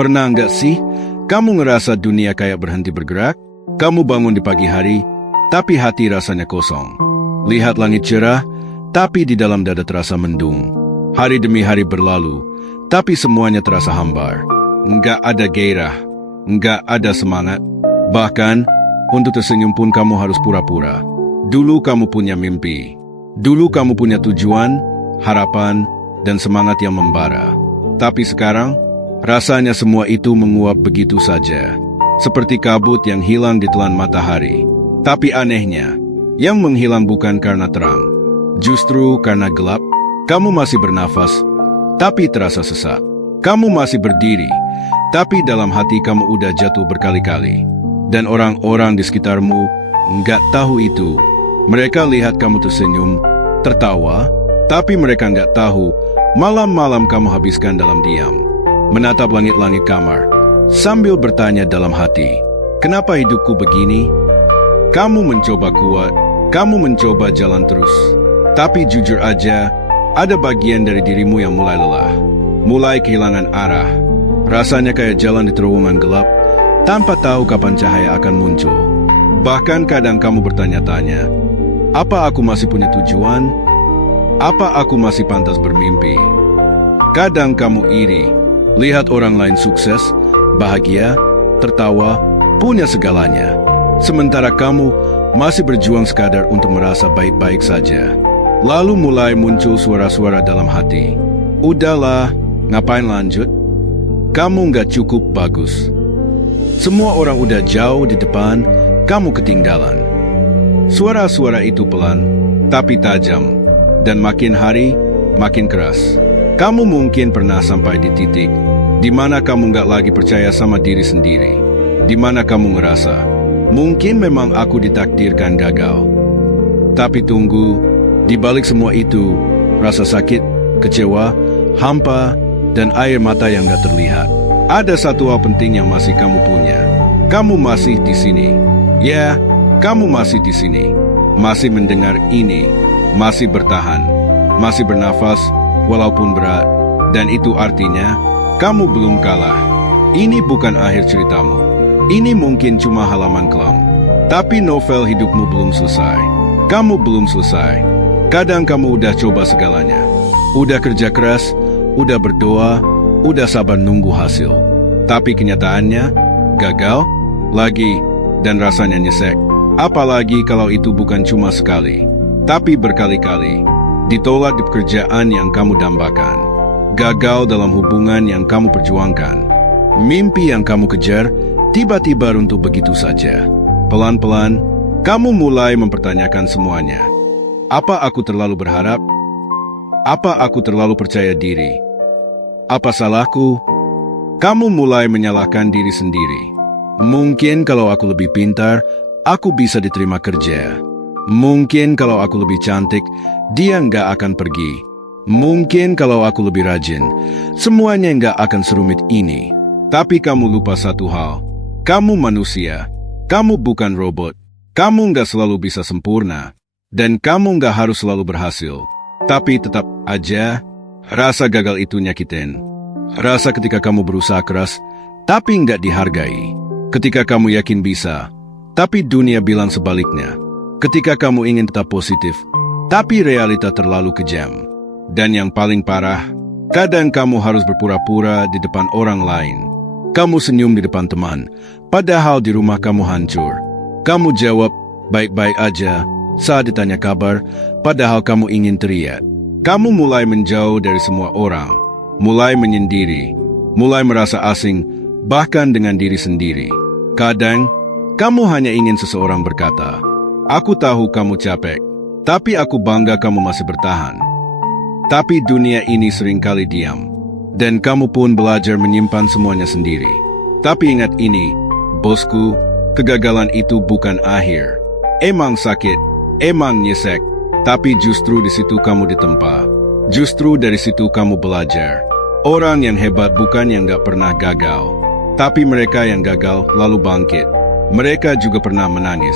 Pernah nggak sih kamu ngerasa dunia kayak berhenti bergerak? Kamu bangun di pagi hari, tapi hati rasanya kosong. Lihat langit cerah, tapi di dalam dada terasa mendung. Hari demi hari berlalu, tapi semuanya terasa hambar. Nggak ada gairah, nggak ada semangat. Bahkan, untuk tersenyum pun kamu harus pura-pura. Dulu kamu punya mimpi. Dulu kamu punya tujuan, harapan, dan semangat yang membara. Tapi sekarang, rasanya semua itu menguap begitu saja. Seperti kabut yang hilang ditelan matahari. Tapi anehnya, yang menghilang bukan karena terang. Justru karena gelap, kamu masih bernafas, tapi terasa sesak. Kamu masih berdiri, tapi dalam hati kamu udah jatuh berkali-kali. Dan orang-orang di sekitarmu nggak tahu itu. Mereka lihat kamu tersenyum, tertawa, tapi mereka nggak tahu malam-malam kamu habiskan dalam diam. Menatap langit-langit kamar, sambil bertanya dalam hati, kenapa hidupku begini? Kamu mencoba kuat, kamu mencoba jalan terus. Tapi jujur aja, ada bagian dari dirimu yang mulai lelah. Mulai kehilangan arah. Rasanya kayak jalan di terowongan gelap, tanpa tahu kapan cahaya akan muncul. Bahkan kadang kamu bertanya-tanya, apa aku masih punya tujuan? Apa aku masih pantas bermimpi? Kadang kamu iri, lihat orang lain sukses, bahagia, tertawa, punya segalanya. Sementara kamu masih berjuang sekadar untuk merasa baik-baik saja. Lalu mulai muncul suara-suara dalam hati. Udahlah, ngapain lanjut? Kamu nggak cukup bagus. Semua orang udah jauh di depan, kamu ketinggalan. Suara-suara itu pelan, tapi tajam. Dan makin hari, makin keras. Kamu mungkin pernah sampai di titik di mana kamu nggak lagi percaya sama diri sendiri. Di mana kamu ngerasa, mungkin memang aku ditakdirkan gagal. Tapi tunggu, di balik semua itu, rasa sakit, kecewa, hampa, dan air mata yang gak terlihat. Ada satu hal penting yang masih kamu punya. Kamu masih di sini. Ya, kamu masih di sini. Masih mendengar ini. Masih bertahan. Masih bernafas, walaupun berat. Dan itu artinya, kamu belum kalah. Ini bukan akhir ceritamu. Ini mungkin cuma halaman kelam. Tapi novel hidupmu belum selesai. Kamu belum selesai. Kadang kamu udah coba segalanya. Udah kerja keras, udah berdoa, udah sabar nunggu hasil. Tapi kenyataannya, gagal, lagi, dan rasanya nyesek. Apalagi kalau itu bukan cuma sekali, tapi berkali-kali. Ditolak di pekerjaan yang kamu dambakan. Gagal dalam hubungan yang kamu perjuangkan. Mimpi yang kamu kejar, tiba-tiba runtuh begitu saja. Pelan-pelan, kamu mulai mempertanyakan semuanya. Apa aku terlalu berharap? Apa aku terlalu percaya diri? Apa salahku? Kamu mulai menyalahkan diri sendiri. Mungkin kalau aku lebih pintar, aku bisa diterima kerja. Mungkin kalau aku lebih cantik, dia nggak akan pergi. Mungkin kalau aku lebih rajin, semuanya nggak akan serumit ini. Tapi kamu lupa satu hal. Kamu manusia. Kamu bukan robot. Kamu nggak selalu bisa sempurna. Dan kamu nggak harus selalu berhasil. Tapi tetap aja, rasa gagal itu nyakitin. Rasa ketika kamu berusaha keras, tapi nggak dihargai. Ketika kamu yakin bisa, tapi dunia bilang sebaliknya. Ketika kamu ingin tetap positif, tapi realita terlalu kejam. Dan yang paling parah, kadang kamu harus berpura-pura di depan orang lain. Kamu senyum di depan teman, padahal di rumah kamu hancur. Kamu jawab, baik-baik aja, saat ditanya kabar, padahal kamu ingin teriak. Kamu mulai menjauh dari semua orang, mulai menyendiri, mulai merasa asing, bahkan dengan diri sendiri. Kadang, kamu hanya ingin seseorang berkata, aku tahu kamu capek, tapi aku bangga kamu masih bertahan. Tapi dunia ini seringkali diam, dan kamu pun belajar menyimpan semuanya sendiri. Tapi ingat ini, bosku, kegagalan itu bukan akhir. Emang sakit, emang nyesek, tapi justru di situ kamu ditempa. Justru dari situ kamu belajar. Orang yang hebat bukan yang gak pernah gagal, tapi mereka yang gagal lalu bangkit. Mereka juga pernah menangis.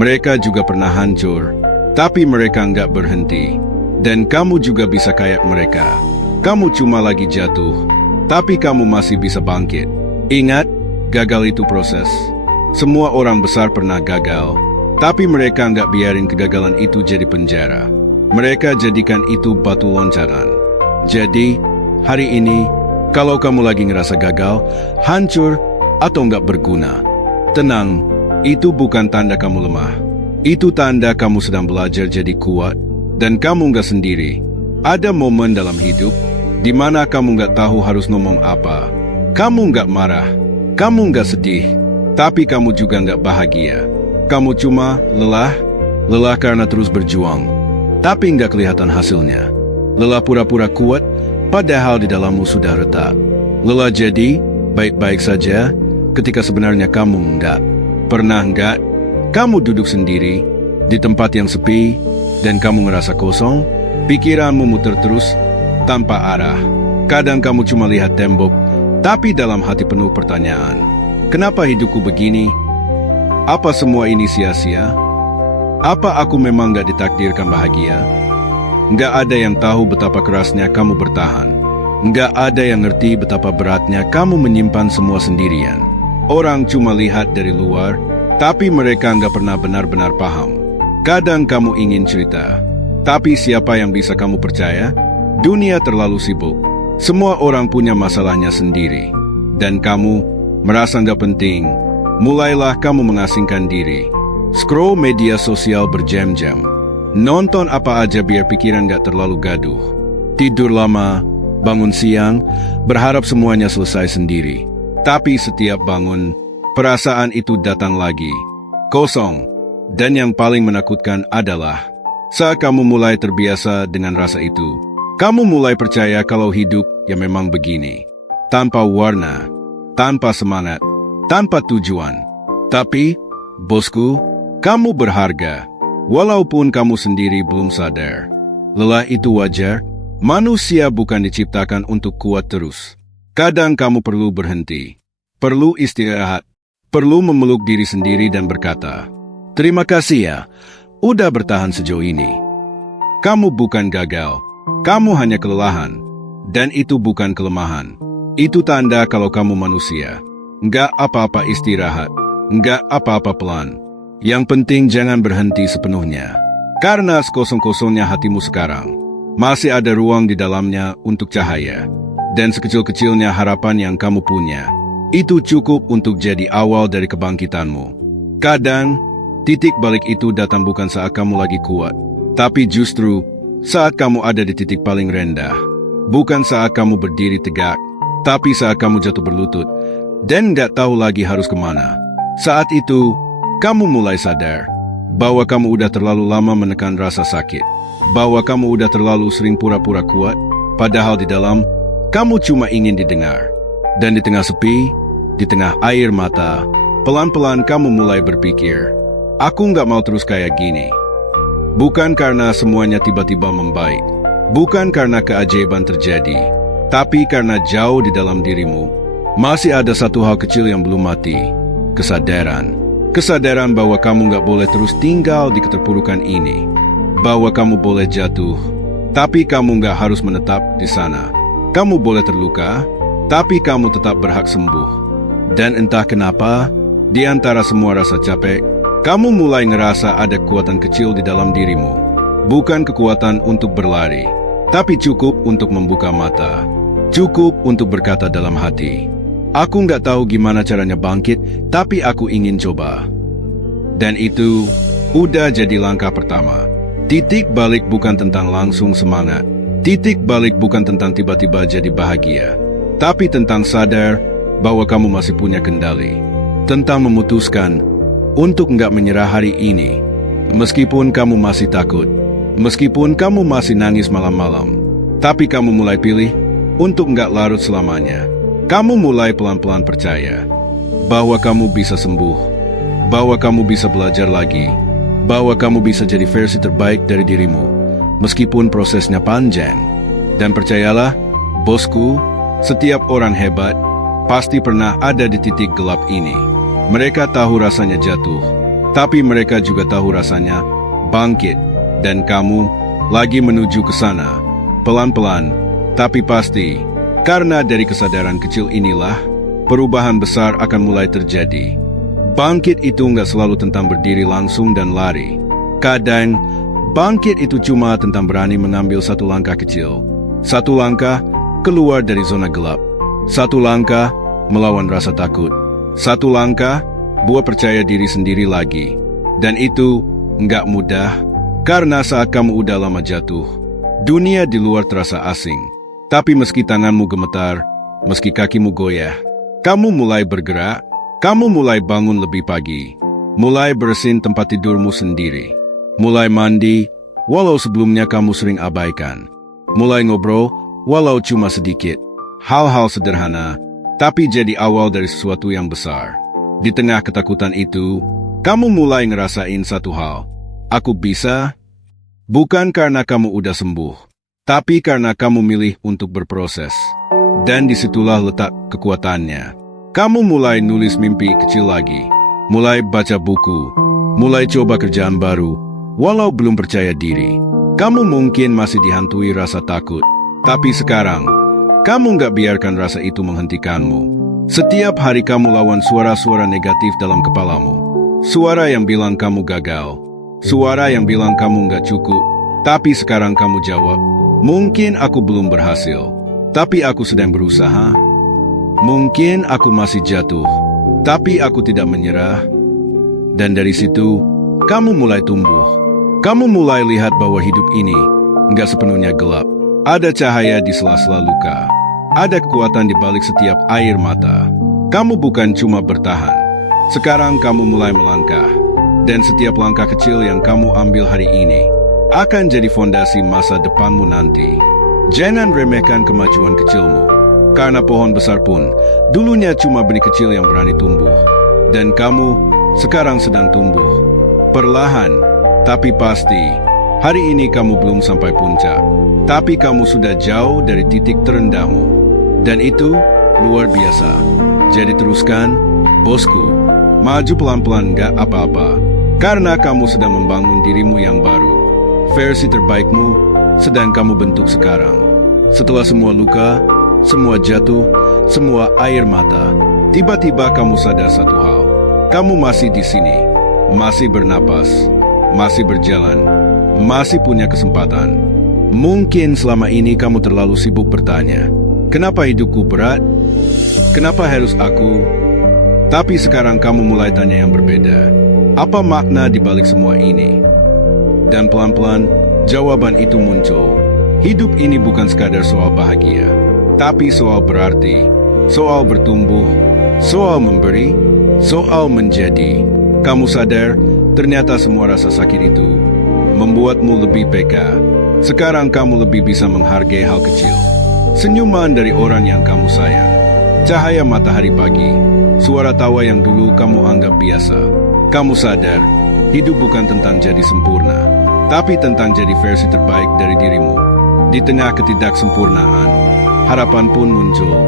Mereka juga pernah hancur, tapi mereka nggak berhenti. Dan kamu juga bisa kayak mereka. Kamu cuma lagi jatuh, tapi kamu masih bisa bangkit. Ingat, gagal itu proses. Semua orang besar pernah gagal, tapi mereka nggak biarin kegagalan itu jadi penjara. Mereka jadikan itu batu loncatan. Jadi, hari ini, kalau kamu lagi ngerasa gagal, hancur, atau nggak berguna, tenang, itu bukan tanda kamu lemah. Itu tanda kamu sedang belajar jadi kuat, dan kamu nggak sendiri. Ada momen dalam hidup di mana kamu nggak tahu harus ngomong apa. Kamu nggak marah, kamu nggak sedih, tapi kamu juga nggak bahagia. Kamu cuma lelah karena terus berjuang, tapi nggak kelihatan hasilnya. Lelah pura-pura kuat, padahal di dalammu sudah retak. Lelah jadi baik-baik saja, ketika sebenarnya kamu nggak. Pernah nggak kamu duduk sendiri di tempat yang sepi, dan kamu ngerasa kosong? Pikiranmu muter terus tanpa arah. Kadang kamu cuma lihat tembok, tapi dalam hati penuh pertanyaan. Kenapa hidupku begini? Apa semua ini sia-sia? Apa aku memang gak ditakdirkan bahagia? Gak ada yang tahu betapa kerasnya kamu bertahan. Gak ada yang ngerti betapa beratnya kamu menyimpan semua sendirian. Orang cuma lihat dari luar, tapi mereka gak pernah benar-benar paham. Kadang kamu ingin cerita, tapi siapa yang bisa kamu percaya? Dunia terlalu sibuk. Semua orang punya masalahnya sendiri. Dan kamu merasa nggak penting. Mulailah kamu mengasingkan diri. Scroll media sosial berjam-jam. Nonton apa aja biar pikiran nggak terlalu gaduh. Tidur lama, bangun siang, berharap semuanya selesai sendiri. Tapi setiap bangun, perasaan itu datang lagi. Kosong. Dan yang paling menakutkan adalah saat kamu mulai terbiasa dengan rasa itu, kamu mulai percaya kalau hidup ya memang begini. Tanpa warna, tanpa semangat, tanpa tujuan. Tapi, bosku, kamu berharga. Walaupun kamu sendiri belum sadar. Lelah itu wajar. Manusia bukan diciptakan untuk kuat terus. Kadang kamu perlu berhenti. Perlu istirahat. Perlu memeluk diri sendiri dan berkata, terima kasih ya. Udah bertahan sejauh ini. Kamu bukan gagal, kamu hanya kelelahan. Dan itu bukan kelemahan. Itu tanda kalau kamu manusia. Nggak apa-apa istirahat, nggak apa-apa pelan. Yang penting jangan berhenti sepenuhnya. Karena sekosong-kosongnya hatimu sekarang, masih ada ruang di dalamnya untuk cahaya. Dan sekecil-kecilnya harapan yang kamu punya, itu cukup untuk jadi awal dari kebangkitanmu. Kadang, titik balik itu datang bukan saat kamu lagi kuat, tapi justru saat kamu ada di titik paling rendah. Bukan saat kamu berdiri tegak, tapi saat kamu jatuh berlutut dan nggak tahu lagi harus kemana. Saat itu, kamu mulai sadar bahwa kamu udah terlalu lama menekan rasa sakit, bahwa kamu udah terlalu sering pura-pura kuat, padahal di dalam, kamu cuma ingin didengar. Dan di tengah sepi, di tengah air mata, pelan-pelan kamu mulai berpikir, aku nggak mau terus kayak gini. Bukan karena semuanya tiba-tiba membaik. Bukan karena keajaiban terjadi. Tapi karena jauh di dalam dirimu, masih ada satu hal kecil yang belum mati. Kesadaran. Kesadaran bahwa kamu nggak boleh terus tinggal di keterpurukan ini. Bahwa kamu boleh jatuh, tapi kamu nggak harus menetap di sana. Kamu boleh terluka, tapi kamu tetap berhak sembuh. Dan entah kenapa, di antara semua rasa capek, kamu mulai ngerasa ada kekuatan kecil di dalam dirimu. Bukan kekuatan untuk berlari, tapi cukup untuk membuka mata. Cukup untuk berkata dalam hati, aku nggak tahu gimana caranya bangkit, tapi aku ingin coba. Dan itu udah jadi langkah pertama. Titik balik bukan tentang langsung semangat. Titik balik bukan tentang tiba-tiba jadi bahagia. Tapi tentang sadar bahwa kamu masih punya kendali. Tentang memutuskan untuk nggak menyerah hari ini, meskipun kamu masih takut, meskipun kamu masih nangis malam-malam, tapi kamu mulai pilih untuk nggak larut selamanya. Kamu mulai pelan-pelan percaya bahwa kamu bisa sembuh, bahwa kamu bisa belajar lagi, bahwa kamu bisa jadi versi terbaik dari dirimu, meskipun prosesnya panjang. Dan percayalah, bosku, setiap orang hebat pasti pernah ada di titik gelap ini. Mereka tahu rasanya jatuh, tapi mereka juga tahu rasanya bangkit. Dan kamu lagi menuju ke sana, pelan-pelan, tapi pasti. Karena dari kesadaran kecil inilah, perubahan besar akan mulai terjadi. Bangkit itu nggak selalu tentang berdiri langsung dan lari. Kadang, bangkit itu cuma tentang berani mengambil satu langkah kecil. Satu langkah keluar dari zona gelap. Satu langkah melawan rasa takut. Satu langkah buat percaya diri sendiri lagi. Dan itu nggak mudah, karena saat kamu udah lama jatuh, dunia di luar terasa asing. Tapi meski tanganmu gemetar, meski kakimu goyah, kamu mulai bergerak. Kamu mulai bangun lebih pagi, mulai bersihin tempat tidurmu sendiri, mulai mandi, walau sebelumnya kamu sering abaikan, mulai ngobrol, walau cuma sedikit. Hal-hal sederhana, tapi jadi awal dari sesuatu yang besar. Di tengah ketakutan itu, kamu mulai ngerasain satu hal. Aku bisa, bukan karena kamu udah sembuh, tapi karena kamu milih untuk berproses. Dan disitulah letak kekuatannya. Kamu mulai nulis mimpi kecil lagi, mulai baca buku, mulai coba kerjaan baru, walau belum percaya diri. Kamu mungkin masih dihantui rasa takut, tapi sekarang, kamu nggak biarkan rasa itu menghentikanmu. Setiap hari kamu lawan suara-suara negatif dalam kepalamu. Suara yang bilang kamu gagal, suara yang bilang kamu nggak cukup, tapi sekarang kamu jawab, mungkin aku belum berhasil, tapi aku sedang berusaha. Mungkin aku masih jatuh, tapi aku tidak menyerah. Dan dari situ, kamu mulai tumbuh. Kamu mulai lihat bahwa hidup ini nggak sepenuhnya gelap. Ada cahaya di sela-sela luka. Ada kekuatan di balik setiap air mata. Kamu bukan cuma bertahan. Sekarang kamu mulai melangkah. Dan setiap langkah kecil yang kamu ambil hari ini akan jadi fondasi masa depanmu nanti. Jangan remehkan kemajuan kecilmu. Karena pohon besar pun dulunya cuma benih kecil yang berani tumbuh. Dan kamu sekarang sedang tumbuh. Perlahan, tapi pasti. Hari ini kamu belum sampai puncak. Tapi kamu sudah jauh dari titik terendahmu. Dan itu luar biasa. Jadi teruskan, bosku. Maju pelan-pelan gak apa-apa. Karena kamu sedang membangun dirimu yang baru. Versi terbaikmu sedang kamu bentuk sekarang. Setelah semua luka, semua jatuh, semua air mata, tiba-tiba kamu sadar satu hal. Kamu masih di sini, masih bernapas, masih berjalan, masih punya kesempatan. Mungkin selama ini kamu terlalu sibuk bertanya, kenapa hidupku berat? Kenapa harus aku? Tapi sekarang kamu mulai tanya yang berbeda. Apa makna di balik semua ini? Dan pelan-pelan, jawaban itu muncul. Hidup ini bukan sekadar soal bahagia, tapi soal berarti, soal bertumbuh, soal memberi, soal menjadi. Kamu sadar, ternyata semua rasa sakit itu membuatmu lebih peka. Sekarang kamu lebih bisa menghargai hal kecil. Senyuman dari orang yang kamu sayang. Cahaya matahari pagi. Suara tawa yang dulu kamu anggap biasa. Kamu sadar, hidup bukan tentang jadi sempurna, tapi tentang jadi versi terbaik dari dirimu. Di tengah ketidaksempurnaan, harapan pun muncul,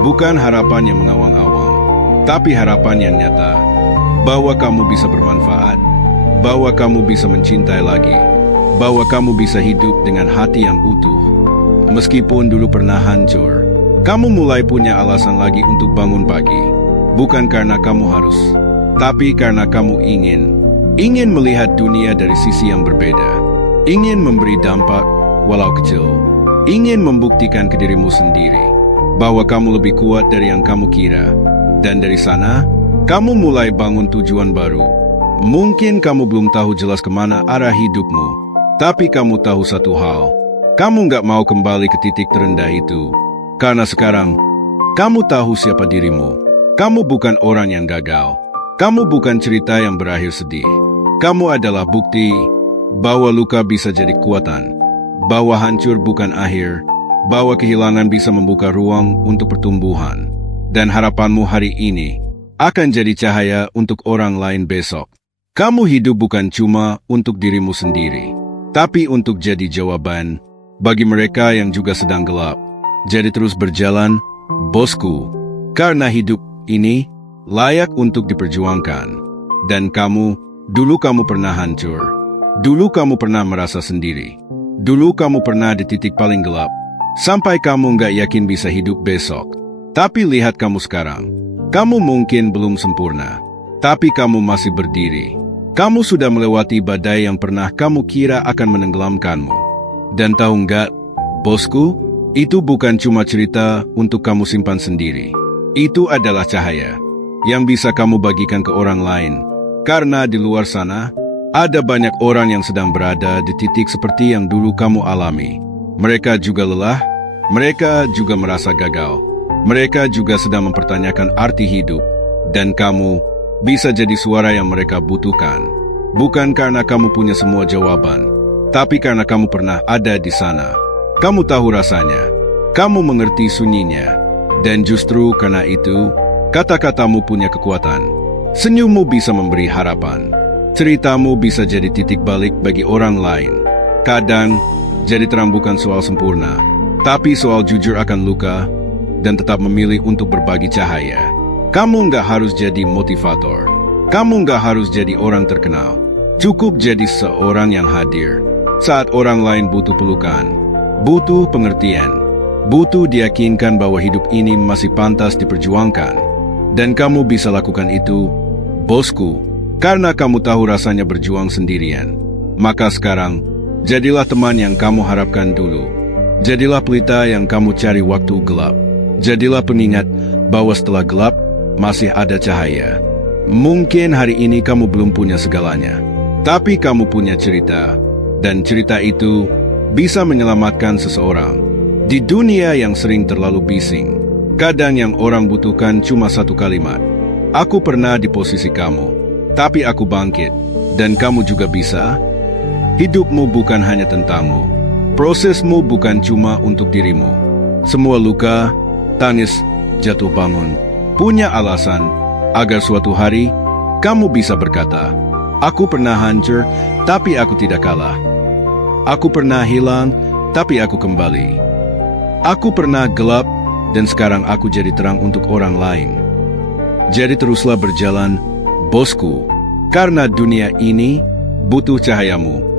bukan harapan yang mengawang-awang, tapi harapan yang nyata, bahwa kamu bisa bermanfaat, bahwa kamu bisa mencintai lagi, bahwa kamu bisa hidup dengan hati yang utuh. Meskipun dulu pernah hancur, kamu mulai punya alasan lagi untuk bangun pagi, bukan karena kamu harus, tapi karena kamu ingin melihat dunia dari sisi yang berbeda, ingin memberi dampak walau kecil, ingin membuktikan ke dirimu sendiri bahwa kamu lebih kuat dari yang kamu kira. Dan dari sana, kamu mulai bangun tujuan baru. Mungkin kamu belum tahu jelas kemana arah hidupmu, tapi kamu tahu satu hal. Kamu nggak mau kembali ke titik terendah itu. Karena sekarang, kamu tahu siapa dirimu. Kamu bukan orang yang gagal. Kamu bukan cerita yang berakhir sedih. Kamu adalah bukti bahwa luka bisa jadi kekuatan, bahwa hancur bukan akhir, bahwa kehilangan bisa membuka ruang untuk pertumbuhan. Dan harapanmu hari ini akan jadi cahaya untuk orang lain besok. Kamu hidup bukan cuma untuk dirimu sendiri, tapi untuk jadi jawaban bagi mereka yang juga sedang gelap. Jadi terus berjalan, bosku, karena hidup ini layak untuk diperjuangkan. Dan dulu kamu pernah hancur. Dulu kamu pernah merasa sendiri. Dulu kamu pernah di titik paling gelap. Sampai kamu nggak yakin bisa hidup besok. Tapi lihat kamu sekarang. Kamu mungkin belum sempurna, tapi kamu masih berdiri. Kamu sudah melewati badai yang pernah kamu kira akan menenggelamkanmu. Dan tahu nggak, bosku, itu bukan cuma cerita untuk kamu simpan sendiri. Itu adalah cahaya yang bisa kamu bagikan ke orang lain. Karena di luar sana, ada banyak orang yang sedang berada di titik seperti yang dulu kamu alami. Mereka juga lelah, mereka juga merasa gagal. Mereka juga sedang mempertanyakan arti hidup. Dan kamu bisa jadi suara yang mereka butuhkan. Bukan karena kamu punya semua jawaban, tapi karena kamu pernah ada di sana. Kamu tahu rasanya, kamu mengerti sunyinya. Dan justru karena itu, kata-katamu punya kekuatan. Senyummu bisa memberi harapan. Ceritamu bisa jadi titik balik bagi orang lain. Kadang, jadi terang bukan soal sempurna, tapi soal jujur akan luka dan tetap memilih untuk berbagi cahaya. Kamu nggak harus jadi motivator. Kamu nggak harus jadi orang terkenal. Cukup jadi seorang yang hadir saat orang lain butuh pelukan, butuh pengertian, butuh diyakinkan bahwa hidup ini masih pantas diperjuangkan. Dan kamu bisa lakukan itu, bosku, karena kamu tahu rasanya berjuang sendirian. Maka sekarang, jadilah teman yang kamu harapkan dulu. Jadilah pelita yang kamu cari waktu gelap. Jadilah pengingat bahwa setelah gelap, masih ada cahaya. Mungkin hari ini kamu belum punya segalanya, tapi kamu punya cerita. Dan cerita itu bisa menyelamatkan seseorang. Di dunia yang sering terlalu bising, kadang yang orang butuhkan cuma satu kalimat. Aku pernah di posisi kamu, tapi aku bangkit. Dan kamu juga bisa. Hidupmu bukan hanya tentangmu. Prosesmu bukan cuma untuk dirimu. Semua luka, tangis, jatuh bangun, punya alasan agar suatu hari kamu bisa berkata, aku pernah hancur, tapi aku tidak kalah. Aku pernah hilang, tapi aku kembali. Aku pernah gelap, dan sekarang aku jadi terang untuk orang lain. Jadi teruslah berjalan, bosku, karena dunia ini butuh cahayamu.